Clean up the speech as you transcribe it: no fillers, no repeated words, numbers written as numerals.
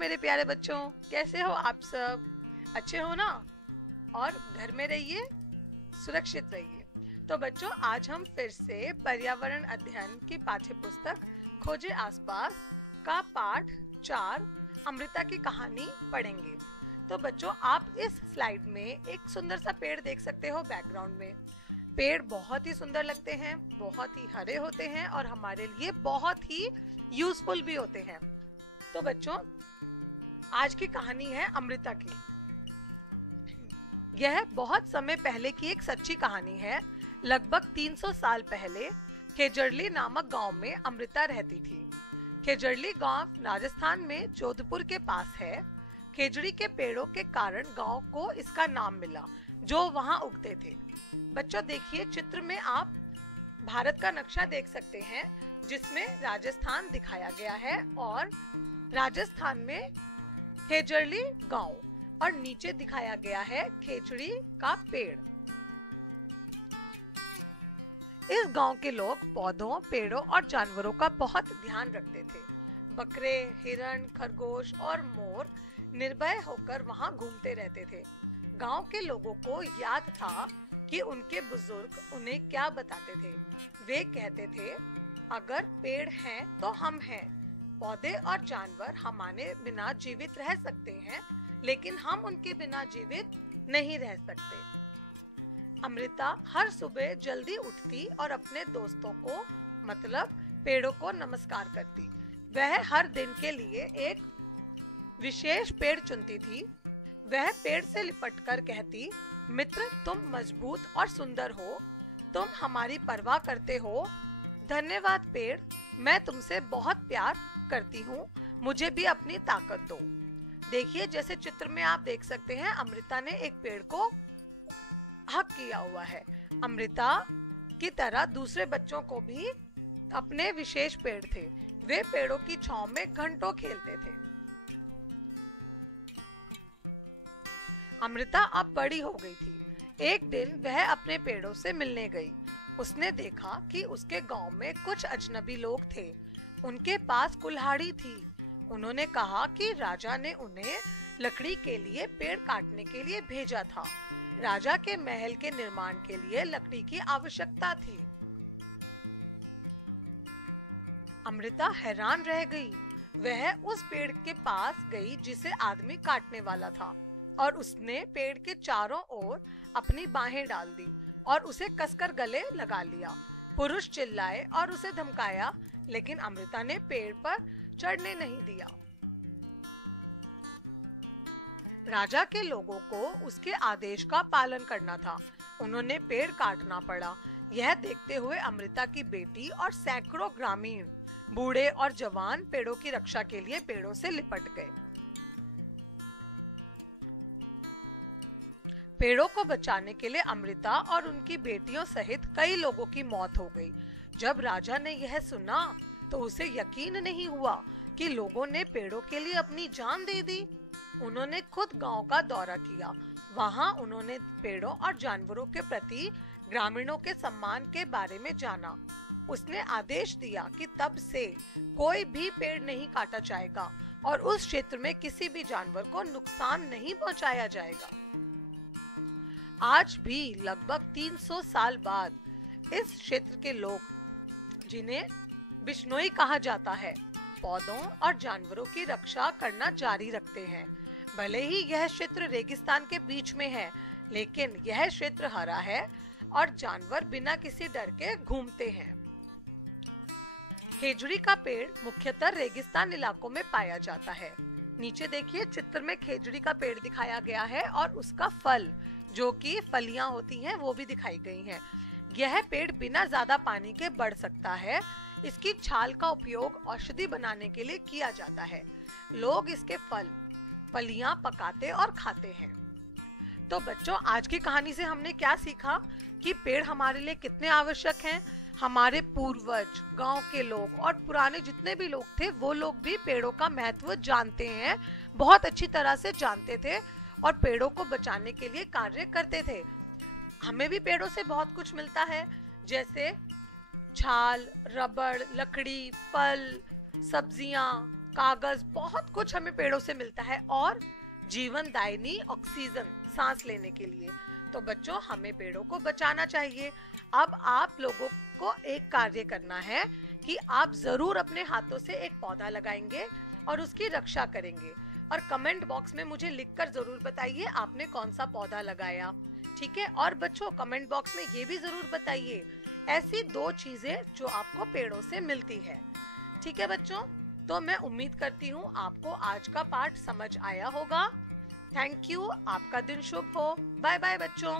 मेरे प्यारे बच्चों, कैसे हो आप सब? अच्छे हो ना? और घर में रहिए, सुरक्षित रहिए। तो बच्चों, आज हम फिर से पर्यावरण अध्ययन की पाठ्य पुस्तक खोजे आसपास का पाठ 4 अमृता की कहानी पढ़ेंगे। तो बच्चों, आप इस स्लाइड में एक सुंदर सा पेड़ देख सकते हो बैकग्राउंड में। पेड़ बहुत ही सुंदर लगते हैं, बहुत ही हरे होते हैं और हमारे लिए बहुत ही यूजफुल भी होते हैं। तो बच्चों, आज की कहानी है अमृता की। यह बहुत समय पहले की एक सच्ची कहानी है। लगभग 300 साल पहले खेजड़ली नामक गांव में अमृता रहती थी। खेजड़ली गांव राजस्थान में जोधपुर के पास है। खेजड़ी के पेड़ों के कारण गांव को इसका नाम मिला, जो वहां उगते थे। बच्चों देखिए, चित्र में आप भारत का नक्शा देख सकते हैं, जिसमें राजस्थान दिखाया गया है और राजस्थान में खेजड़ली गांव और नीचे दिखाया गया है खेजड़ी का पेड़। इस गांव के लोग पौधों, पेड़ों और जानवरों का बहुत ध्यान रखते थे। बकरे, हिरण, खरगोश और मोर निर्भय होकर वहां घूमते रहते थे। गांव के लोगों को याद था कि उनके बुजुर्ग उन्हें क्या बताते थे। वे कहते थे, अगर पेड़ हैं तो हम हैं। पौधे और जानवर हमारे बिना जीवित रह सकते हैं, लेकिन हम उनके बिना जीवित नहीं रह सकते। अमृता हर सुबह जल्दी उठती और अपने दोस्तों को, मतलब पेड़ों को नमस्कार करती। वह हर दिन के लिए एक विशेष पेड़ चुनती थी। वह पेड़ से लिपटकर कहती, मित्र, तुम मजबूत और सुंदर हो, तुम हमारी परवाह करते हो। धन्यवाद पेड़, मैं तुमसे बहुत प्यार करती हूँ, मुझे भी अपनी ताकत दो। देखिए, जैसे चित्र में आप देख सकते हैं, अमृता ने एक पेड़ को हक किया हुआ है। अमृता की तरह दूसरे बच्चों को भी अपने विशेष पेड़ थे। वे पेड़ों की छांव में घंटों खेलते थे। अमृता अब बड़ी हो गई थी। एक दिन वह अपने पेड़ों से मिलने गई। उसने देखा कि उसके गांव में कुछ अजनबी लोग थे। उनके पास कुल्हाड़ी थी। उन्होंने कहा कि राजा ने उन्हें लकड़ी के लिए पेड़ काटने के लिए भेजा था। राजा के महल के निर्माण के लिए लकड़ी की आवश्यकता थी। अमृता हैरान रह गई। वह उस पेड़ के पास गई जिसे आदमी काटने वाला था और उसने पेड़ के चारों ओर अपनी बाहें डाल दी और उसे कसकर गले लगा लिया। पुरुष चिल्लाए और उसे धमकाया, लेकिन अमृता ने पेड़ पर चढ़ने नहीं दिया। राजा के लोगों को उसके आदेश का पालन करना था। उन्होंने पेड़ काटना पड़ा। यह देखते हुए अमृता की बेटी और सैकड़ों ग्रामीण, बूढ़े और जवान पेड़ों की रक्षा के लिए पेड़ों से लिपट गए। पेड़ों को बचाने के लिए अमृता और उनकी बेटियों सहित कई लोगों की मौत हो गई। जब राजा ने यह सुना तो उसे यकीन नहीं हुआ कि लोगों ने पेड़ों के लिए अपनी जान दे दी। उन्होंने खुद गांव का दौरा किया। वहां उन्होंने पेड़ों और जानवरों के प्रति ग्रामीणों के सम्मान के बारे में जाना। उसने आदेश दिया कि तब से कोई भी पेड़ नहीं काटा जाएगा और उस क्षेत्र में किसी भी जानवर को नुकसान नहीं पहुंचाया जाएगा। आज भी लगभग 300 साल बाद इस क्षेत्र के लोग, जिन्हें बिश्नोई कहा जाता है, पौधों और जानवरों की रक्षा करना जारी रखते हैं। भले ही यह क्षेत्र रेगिस्तान के बीच में है, लेकिन यह क्षेत्र हरा है और जानवर बिना किसी डर के घूमते हैं। खेजड़ी का पेड़ मुख्यतः रेगिस्तान इलाकों में पाया जाता है। नीचे देखिए, चित्र में खेजड़ी का पेड़ दिखाया गया है और उसका फल, जो कि फलियां होती हैं, वो भी दिखाई गई हैं। यह पेड़ बिना ज्यादा पानी के बढ़ सकता है। इसकी छाल का उपयोग औषधि बनाने के लिए किया जाता है। लोग इसके फलियां पकाते और खाते हैं। तो बच्चों, आज की कहानी से हमने क्या सीखा कि पेड़ हमारे लिए कितने आवश्यक हैं। हमारे पूर्वज, गांव के लोग और पुराने जितने भी लोग थे, वो लोग भी पेड़ों का महत्व जानते हैं, बहुत अच्छी तरह से जानते थे और पेड़ों को बचाने के लिए कार्य करते थे। हमें भी पेड़ों से बहुत कुछ मिलता है, जैसे छाल, रबड़, लकड़ी, फल, सब्जियां, कागज, बहुत कुछ हमें पेड़ों से मिलता है, और जीवन दायिनी ऑक्सीजन सांस लेने के लिए। तो बच्चों, हमें पेड़ों को बचाना चाहिए। अब आप लोगों को एक कार्य करना है कि आप जरूर अपने हाथों से एक पौधा लगाएंगे और उसकी रक्षा करेंगे, और कमेंट बॉक्स में मुझे लिखकर जरूर बताइए आपने कौन सा पौधा लगाया। ठीक है? और बच्चों, कमेंट बॉक्स में ये भी जरूर बताइए ऐसी 2 चीजें जो आपको पेड़ों से मिलती है। ठीक है बच्चों? तो मैं उम्मीद करती हूँ आपको आज का पाठ समझ आया होगा। Thank you. आपका दिन शुभ हो। बाय बाय बच्चों।